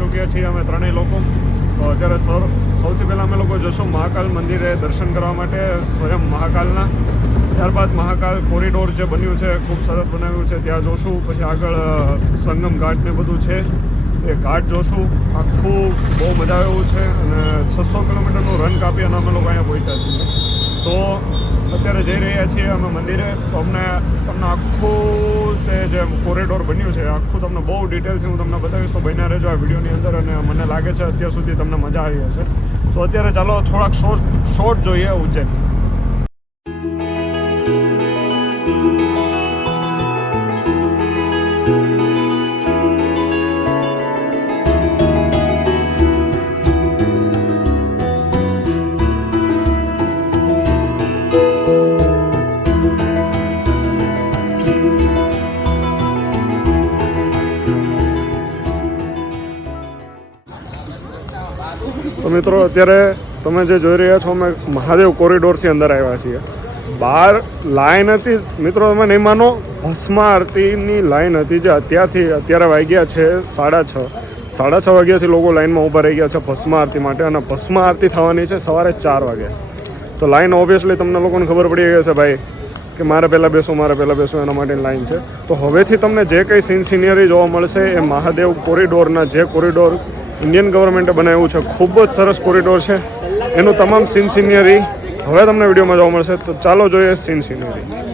ચૂક્યા છીએ અમે ત્રણેય લોકો. તો અત્યારે સૌથી પહેલાં અમે લોકો જશું મહાકાલ મંદિરે દર્શન કરવા માટે, સ્વયં મહાકાલના. ત્યારબાદ મહાકાલ કોરિડોર જે બન્યું છે, ખૂબ સરસ બનાવ્યું છે, ત્યાં જોશું. પછી આગળ સંગમ ઘાટ ને બધું છે, એ ઘાટ જોશું. આખું બહુ મજા આવે એવું છે. અને 600 કિલોમીટરનું રન કાપી અને અમે લોકો અહીંયા પહોંચ્યા છીએ. તો અત્યારે જઈ રહ્યા છીએ અમે મંદિરે. તો તમને આખું તે જે કોરિડોર બન્યું છે, આખું તમને બહુ ડિટેલથી હું તમને બતાવીશ. તો બન્યા રહેજો આ વિડીયોની અંદર. અને મને લાગે છે અત્યાર સુધી તમને મજા આવી હશે. તો અત્યારે ચાલો થોડાક શોર્ટ જોઈએ ઉજ્જૈન. તો મિત્રો અત્યારે તમે જે જોઈ રહ્યા છો, અમે મહાદેવ કોરિડોરથી અંદર આવ્યા છીએ. બહાર લાઈન હતી મિત્રો, તમે નહીં માનો, ભસ્મ આરતીની લાઈન હતી. જે અત્યારે વાગ્યા છે 6:30 વાગ્યાથી લોકો લાઈનમાં ઊભા રહી ગયા છે ભસ્મ આરતી માટે. અને ભસ્મ આરતી થવાની છે સવારે 4 વાગે. તો લાઈન ઓબ્વિયસલી તમને લોકોને ખબર પડી ગઈ હશે ભાઈ કે મારે પહેલાં બેસું, એના માટેની લાઈન છે. તો હવેથી તમને જે કંઈ સીન સિનિયરી જોવા મળશે એ મહાદેવ કોરિડોરના, જે કોરિડોર ઇન્ડિયન ગવર્મેન્ટે બનાવ્યું છે, ખૂબ જ સરસ કોરિડોર છે. એનું તમામ સીન સિનિયરી હવે તમને વિડીયોમાં જોવા મળશે. તો ચાલો જોઈએ સીન સિનિયરી.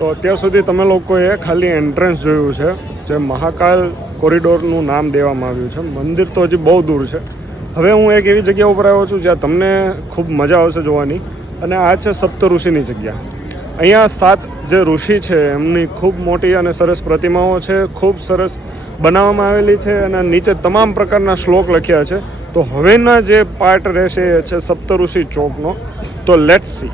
તો અત્યાર સુધી તમે લોકોએ ખાલી એન્ટ્રન્સ જોયું છે, જે મહાકાલ કોરિડોરનું નામ દેવામાં આવ્યું છે. મંદિર તો હજી બહુ દૂર છે. હવે હું એક એવી જગ્યા ઉપર આવ્યો છું જ્યાં તમને ખૂબ મજા આવશે જોવાની. અને આ છે સપ્તઋષિની જગ્યા. અહીંયા 7 જે ઋષિ છે એમની ખૂબ મોટી અને સરસ પ્રતિમાઓ છે, ખૂબ સરસ બનાવવામાં આવેલી છે. અને નીચે તમામ પ્રકારના શ્લોક લખ્યા છે. તો હવેના જે પાર્ટ રહેશે એ છે સપ્તઋષિ ચોકનો. તો લેટ્સ સી.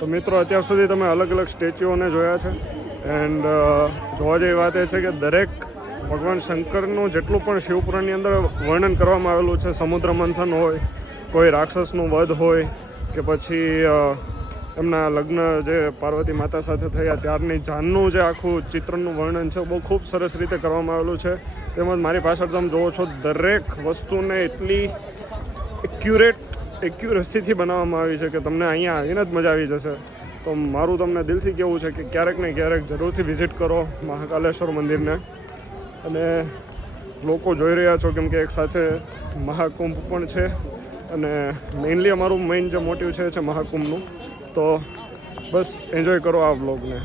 તો મિત્રો અત્યાર સુધી તમે અલગ અલગ સ્ટેચ્યુઓને જોયા છે. એન્ડ જોવા જેવી વાત એ છે કે દરેક ભગવાન શંકરનું જેટલું પણ શિવપુરાણની અંદર વર્ણન કરવામાં આવેલું છે, સમુદ્ર મંથન હોય, કોઈ રાક્ષસનું વધ હોય, કે પછી એમના લગ્ન જે પાર્વતી માતા સાથે થયા ત્યારની જાનનું જે આખું ચિત્રનું વર્ણન છે, બહુ ખૂબ સરસ રીતે કરવામાં આવેલું છે. તેમજ મારી પાછળ તમે જોવો છો, દરેક વસ્તુને એટલી એક્યુરેસીથી બનાવવામાં આવી છે કે તમને અહીંયા આવીને જ મજા આવી જશે. તો મારું તમને દિલથી કહેવું છે કે ક્યારેક ને ક્યારેક જરૂરથી વિઝિટ કરો મહાકાલેશ્વર મંદિરને. અને લોકો જોઈ રહ્યા છો કેમ કે એક સાથે મહાકુંભ પણ છે. અને મેઇનલી અમારું મેઇન જે મોટિવ છે મહાકુંભનું. તો બસ એન્જોય કરો આ વ્લોગને.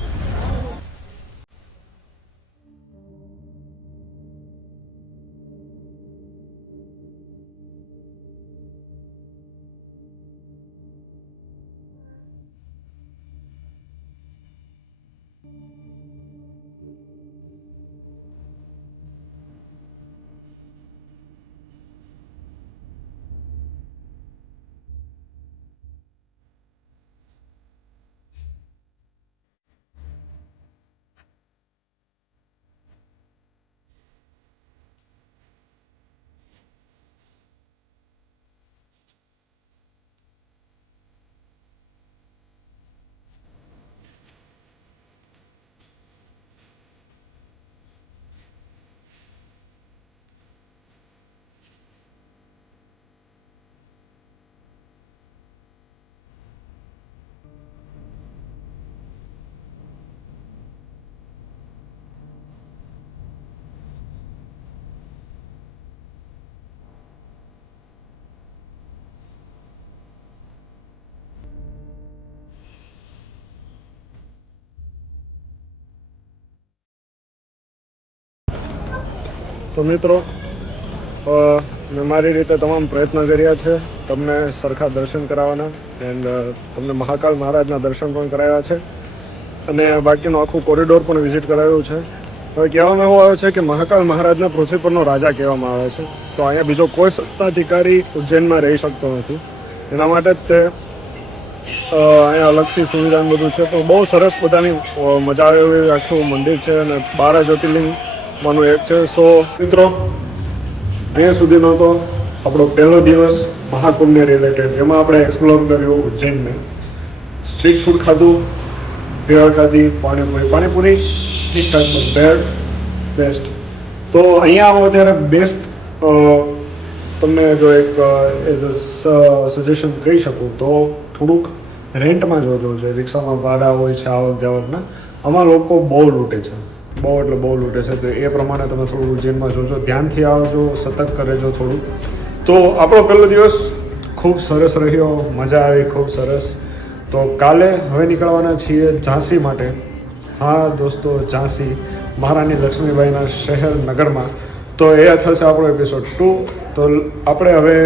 તો મિત્રો મેં મારી રીતે તમામ પ્રયત્ન કર્યા છે તમને સરખા દર્શન કરાવવાના એન્ડ તમને મહાકાલ મહારાજના દર્શન પણ કરાવ્યા છે અને બાકીનું આખું કોરિડોર પણ વિઝિટ કરાવ્યું છે. હવે કહેવામાં એવું આવે છે કે મહાકાલ મહારાજના પૃથ્વી પરનો રાજા કહેવામાં આવે છે. તો અહીંયા બીજો કોઈ સત્તાધિકારી ઉજ્જૈનમાં રહી શકતો નથી. એના માટે જ તે અહીંયા અલગથી સુવિધા બધું છે. તો બહુ સરસ બધાની મજા આવે એવું આખું મંદિર છે અને 12 જ્યોતિર્લિંગમાંનું એક છે. સો મિત્રો અહીંયા સુધીનો તો આપણો પહેલો દિવસ મહાકુંભને રિલેટેડ, જેમાં આપણે એક્સપ્લોર કર્યું ઉજ્જૈનને. સ્ટ્રીટ ફૂડ ખાધું, ભેળ ખાધી, પાણીપુરી ઠીકઠાક, ભેળ બેસ્ટ. તો અહીંયા આવો ત્યારે બેસ્ટ તમને જો એક એઝ અ સજેશન કહી શકું તો થોડુંક રેન્ટમાં જોજો છે. રિક્ષામાં ભાડા હોય છે આવક જાવકના. આમાં લોકો બહુ લૂંટે છે, બહુ એટલે બહુ લૂંટે છે. તો એ પ્રમાણે તમે થોડું ઉજ્જૈનમાં જોજો, ધ્યાનથી આવજો, સતર્ક રહેજો થોડું. તો આપણો પહેલો દિવસ ખૂબ સરસ રહ્યો, મજા આવી, ખૂબ સરસ. તો કાલે હવે નીકળવાના છીએ ઝાંસી માટે. હા દોસ્તો, ઝાંસી, મહારાણી લક્ષ્મીબાઈના શહેર નગરમાં. તો એ થશે આપણો એપિસોડ 2. તો આપણે હવે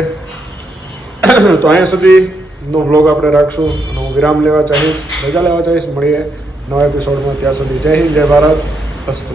તો અહીંયા સુધીનો વ્લોગ આપણે રાખશું અને હું વિરામ લેવા ચાહીશ, રજા લેવા ચાહીશ. મળીએ નવા એપિસોડમાં. ત્યાં સુધી જય હિન્દ, જય ભારત, અસ્તુ.